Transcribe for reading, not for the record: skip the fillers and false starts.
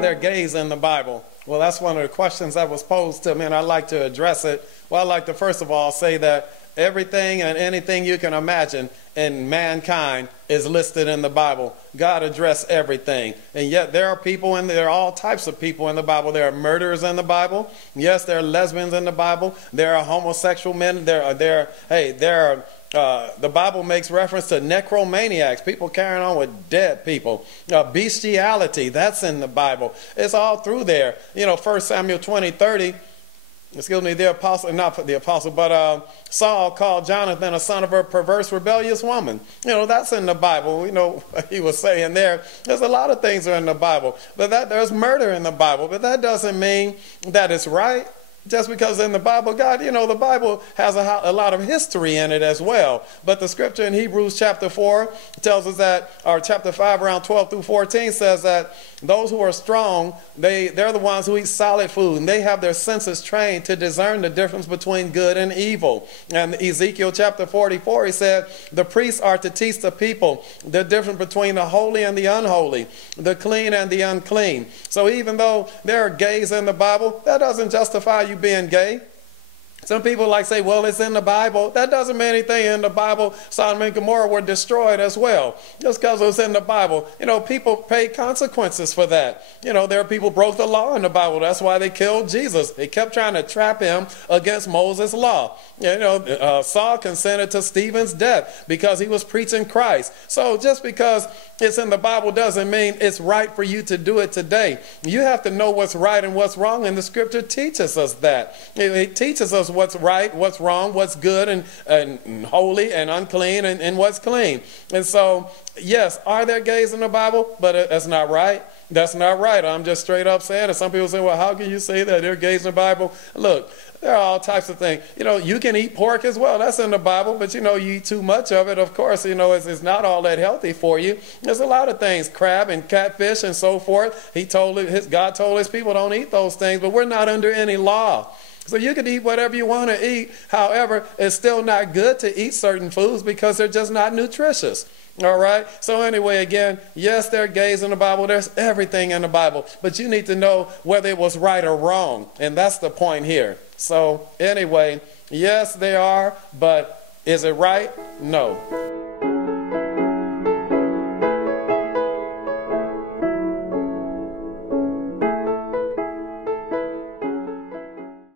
there gays in the Bible? Well, that's one of the questions that was posed to me, and I'd like to address it. Well, I'd like to first of all say that everything and anything you can imagine in mankind is listed in the Bible. God addressed everything. And yet there are people, and there are all types of people in the Bible. There are murderers in the Bible. Yes, there are lesbians in the Bible. There are homosexual men. The Bible makes reference to necromaniacs, people carrying on with dead people. Bestiality, that's in the Bible. It's all through there. 1 Samuel 20:30. Excuse me, Saul called Jonathan a son of a perverse, rebellious woman. That's in the Bible. We know what he was saying there. There's a lot of things that are in the Bible. But there's murder in the Bible. But that doesn't mean that it's right. Just because in the Bible, God, the Bible has a lot of history in it as well. But the scripture in Hebrews chapter 4 tells us that, or chapter 5 around 12 through 14 says that those who are strong, they're the ones who eat solid food, and they have their senses trained to discern the difference between good and evil. And Ezekiel chapter 44, he said, the priests are to teach the people the difference between the holy and the unholy, the clean and the unclean. So even though there are gays in the Bible, that doesn't justify you being gay. Some people say, well, it's in the Bible. That doesn't mean anything in the Bible. Sodom and Gomorrah were destroyed as well. Just because it was in the Bible. People pay consequences for that. There are people who broke the law in the Bible. That's why they killed Jesus. They kept trying to trap him against Moses' law. Saul consented to Stephen's death because he was preaching Christ. So just because it's in the Bible doesn't mean it's right for you to do it today. You have to know what's right and what's wrong, and the scripture teaches us that. It teaches us what's right, what's wrong, what's good and holy and unclean and what's clean. And so, yes, are there gays in the Bible? But that's not right. That's not right. I'm just straight up saying it. Some people say, well, how can you say that there are gays in the Bible? Look, there are all types of things. You can eat pork as well. That's in the Bible. But, you eat too much of it, of course, it's not all that healthy for you. There's a lot of things, crab and catfish and so forth. God told his people don't eat those things, but we're not under any law. So you can eat whatever you want to eat. However, it's still not good to eat certain foods because they're just not nutritious. All right. So anyway, again, yes, there are gays in the Bible. There's everything in the Bible. But you need to know whether it was right or wrong. And that's the point here. So anyway, yes, they are. But is it right? No.